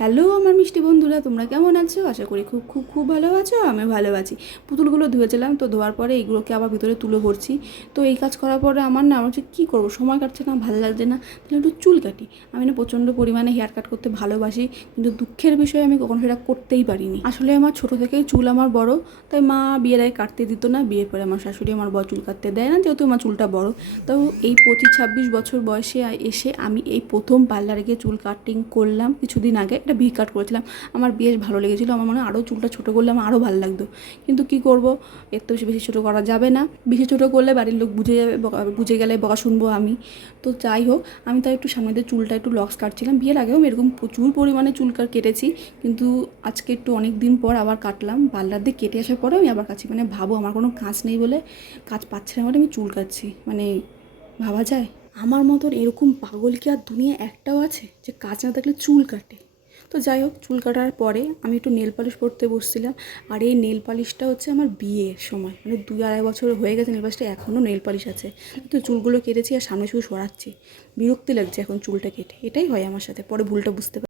Hello আমার মিষ্টি বন্ধুরা, তোমরা কেমন আছো? আশা করি খুব খুব খুব ভালো আছো। আমি ভালো আছি। পুতুলগুলো ধুয়েছিলাম, তো ধোয়ার পরে এইগুলোকে আবার ভিতরে তুলে ভরছি। তো এই কাজ করার পরে আমার হচ্ছে কী করবো, সময় কাটছে না, ভালো লাগছে না, তাহলে একটু চুল কাটি। আমি প্রচণ্ড পরিমাণে হেয়ার কাট করতে ভালোবাসি, কিন্তু দুঃখের বিষয়ে আমি কখনো সেটা করতেই পারিনি। আসলে আমার ছোটো থেকেই চুল আমার বড়, তাই মা বিয়ের আগে কাটতে দিত না। বিয়ের পরে আমার শাশুড়ি আমার বড় চুল কাটতে দেয় না, যেহেতু আমার চুলটা বড়। তো এই 25-26 বছর বয়সে এসে আমি এই প্রথম পার্লারে গিয়ে চুল কাটিং করলাম। কিছুদিন আগে একটা ভি কাট করেছিলাম, আমার বেশ ভালো লেগেছিলো। আমার মনে হয় আরও চুলটা ছোটো করলে আমার আরও ভালো লাগতো, কিন্তু কী করবো, এর তো বেশি ছোটো করা যাবে না। বেশি ছোটো করলে বাড়ির লোক বুঝে যাবে, বুঝে গেলে বকা শুনবো আমি। তো যাই হোক, আমি তাই একটু সামনে দিয়ে চুলটা একটু লক্স কাটছিলাম। বিয়ের আগেও আমি এরকম প্রচুর পরিমাণে চুল কেটেছি, কিন্তু আজকে একটু অনেক দিন পর আবার কাটলাম। পার্লার দিয়ে কেটে আসার পরে আমি আবার কাটছি। ভাবো, আমার কোনো কাজ নেই বলে, কাজ পাচ্ছে না বলে আমি চুল কাটছি। ভাবা যায়? আমার মতন এরকম পাগল কি আর দুনিয়া একটাও আছে যে কাজ না থাকলে চুল কাটে? তো যাই হোক, চুল কাটার পরে আমি একটু নেল পালিশ পরতে বসছিলাম। আর এই নেল পালিশটা হচ্ছে আমার বিয়ের সময়, 2-2.5 বছর হয়ে গেছে নেল পালিশটা, এখনও নেল পালিশ আছে। তো চুলগুলো কেটেছি আর সামনে শুধু সরাচ্ছি। বিরক্তি লাগছে এখন চুলটা কেটে। এটাই হয় আমার সাথে, পরে ভুলটা বুঝতে পারি।